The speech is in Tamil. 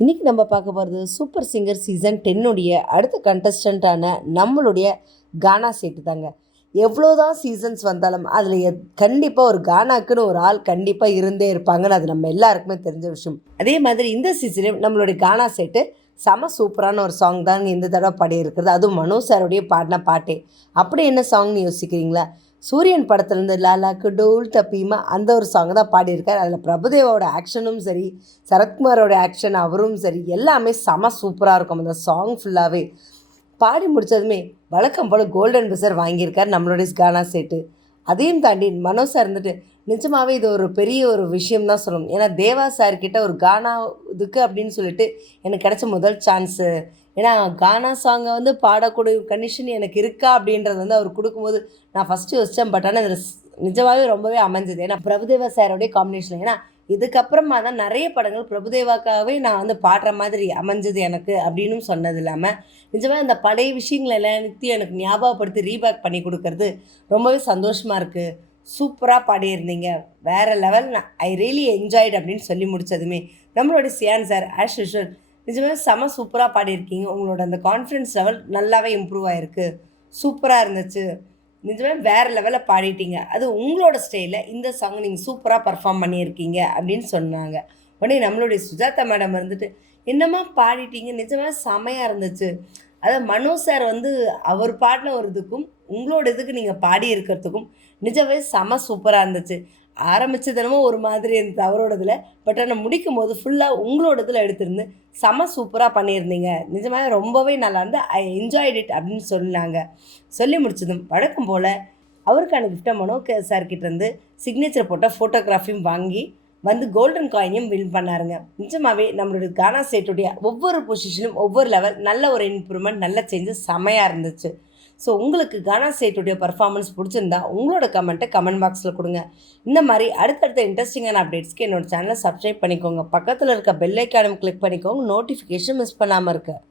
இன்னைக்கு நம்ம பார்க்க போகிறது சூப்பர் சிங்கர் சீசன் 10 உடைய அடுத்த கண்டஸ்டண்ட்டான நம்மளுடைய கானா சேட்டு தாங்க. எவ்வளோதான் சீசன்ஸ் வந்தாலும் அதில் கண்டிப்பாக ஒரு கானாக்குன்னு ஒரு ஆள் கண்டிப்பாக இருந்தே இருப்பாங்கன்னு அது நம்ம எல்லாருக்குமே தெரிஞ்ச விஷயம். அதே மாதிரி இந்த சீசன்லையும் நம்மளுடைய கானா சேட்டு செம சூப்பரான ஒரு சாங் தாங்க இந்த தடவை பாடியிருக்கிறது. அதுவும் மனோ சாருடைய பாடின பாட்டே. அப்படி என்ன சாங்னு யோசிக்கிறீங்களா? சூரியன் படத்துலேருந்து லாலாக்கு டோல் டப்பீமா அந்த ஒரு சாங் தான் பாடியிருக்கார். அதில் பிரபுதேவாவோட ஆக்ஷனும் சரி, சரத்குமாரோட ஆக்ஷன் அவரும் சரி, எல்லாமே செம சூப்பராக இருக்கும். அந்த சாங் ஃபுல்லாகவே பாடி முடித்ததுமே வழக்கம் போல் கோல்டன் பிசர் வாங்கியிருக்கார் நம்மளுடைய கானா சேட்டு. அதையும் தாண்டி மனோ சார் இருந்துட்டு நிஜமாகவே இது ஒரு பெரிய ஒரு விஷயம் தான் சொல்லணும். ஏன்னா தேவா சார்கிட்ட ஒரு கானா இதுக்கு அப்படின்னு சொல்லிட்டு எனக்கு கிடைச்ச முதல் சான்ஸு. ஏன்னா கானா சாங்கை பாடக்கூடிய கண்டிஷன் எனக்கு இருக்கா அப்படின்றது அவர் கொடுக்கும்போது நான் ஃபஸ்ட்டு யோசித்தேன். பட் ஆனால் இதில் நிஜமாகவே ரொம்பவே அமைஞ்சது. ஏன்னா பிரபுதேவா சாரோடைய காம்பினேஷன். ஏன்னா இதுக்கப்புறமா தான் நிறைய படங்கள் பிரபுதேவாக்காகவே நான் பாடுற மாதிரி அமைஞ்சது எனக்கு அப்படின்னு சொன்னது இல்லாமல் நிஜமாக இந்த பழைய விஷயங்கள் எல்லாத்தையும் எனக்கு ஞாபகப்படுத்தி ரீபேக் பண்ணி கொடுக்கறது ரொம்பவே சந்தோஷமாக இருக்குது. சூப்பராக பாடியிருந்தீங்க, வேறு லெவல், ஐ ரியலி என்ஜாய்டு அப்படின்னு சொல்லி முடித்ததுமே நம்மளோட சியான் சார் ஆஸ் யூஷுவல் நிஜமாவே செம சூப்பராக பாடியிருக்கீங்க. உங்களோட அந்த கான்ஃபிடன்ஸ் லெவல் நல்லாவே இம்ப்ரூவ் ஆகிருக்கு, சூப்பராக இருந்துச்சு, நிஜமாவே வேறு லெவலில் பாடிட்டீங்க, அது உங்களோட ஸ்டைலில் இந்த சாங் நீங்கள் சூப்பராக பர்ஃபார்ம் பண்ணியிருக்கீங்க அப்படின்னு சொன்னாங்க. உடனே நம்மளுடைய சுஜாதா மேடம் இருந்துட்டு என்னம்மா பாடிட்டீங்க, நிஜமாக செமையாக இருந்துச்சு. அதாவது மனோ சார் அவர் பாடின ஒரு இதுக்கும் உங்களோட இதுக்கு நீங்கள் பாடி இருக்கிறதுக்கும் நிஜமே செம சூப்பராக இருந்துச்சு. ஆரம்பித்த தினமும் ஒரு மாதிரி இருந்தது அவரோடதில். பட் ஆனால் முடிக்கும் போது ஃபுல்லாக உங்களோட இதில் எடுத்திருந்து செம சூப்பராக பண்ணியிருந்தீங்க, நிஜமாக ரொம்பவே நல்லா இருந்து, ஐ என்ஜாய்ட் இட் அப்படின்னு சொன்னாங்க. சொல்லி முடிச்சதும் வழக்கம் போல் அவருக்கான கிஃப்டை மனோ சார்கிட்டேருந்து சிக்னேச்சர் போட்ட ஃபோட்டோகிராஃபியும் வாங்கி கோல்டன் காயினையும் வின் பண்ணாருங்க. நிஜமாகவே நம்மளுடைய கானா சேட்டுடைய ஒவ்வொரு பொசிஷனும் ஒவ்வொரு லெவல் நல்ல ஒரு இம்ப்ரூவ்மெண்ட், நல்ல சேஞ்சஸ் செமையாக இருந்துச்சு. ஸோ உங்களுக்கு கானா சேட்டுடைய பர்ஃபார்மன்ஸ் பிடிச்சிருந்தா உங்களோட கமெண்ட்டை கமெண்ட் பாக்ஸில் கொடுங்க. இந்த மாதிரி அடுத்தடுத்த இன்ட்ரெஸ்டிங்கான அப்டேட்ஸ்க்கு என்னோடய சேனலை சப்ஸ்கிரைப் பண்ணிக்கோங்க. பக்கத்தில் இருக்க பெல் ஐக்கானும் கிளிக் பண்ணிக்கோங்க, நோட்டிஃபிகேஷன் மிஸ் பண்ணாமல் இருக்க.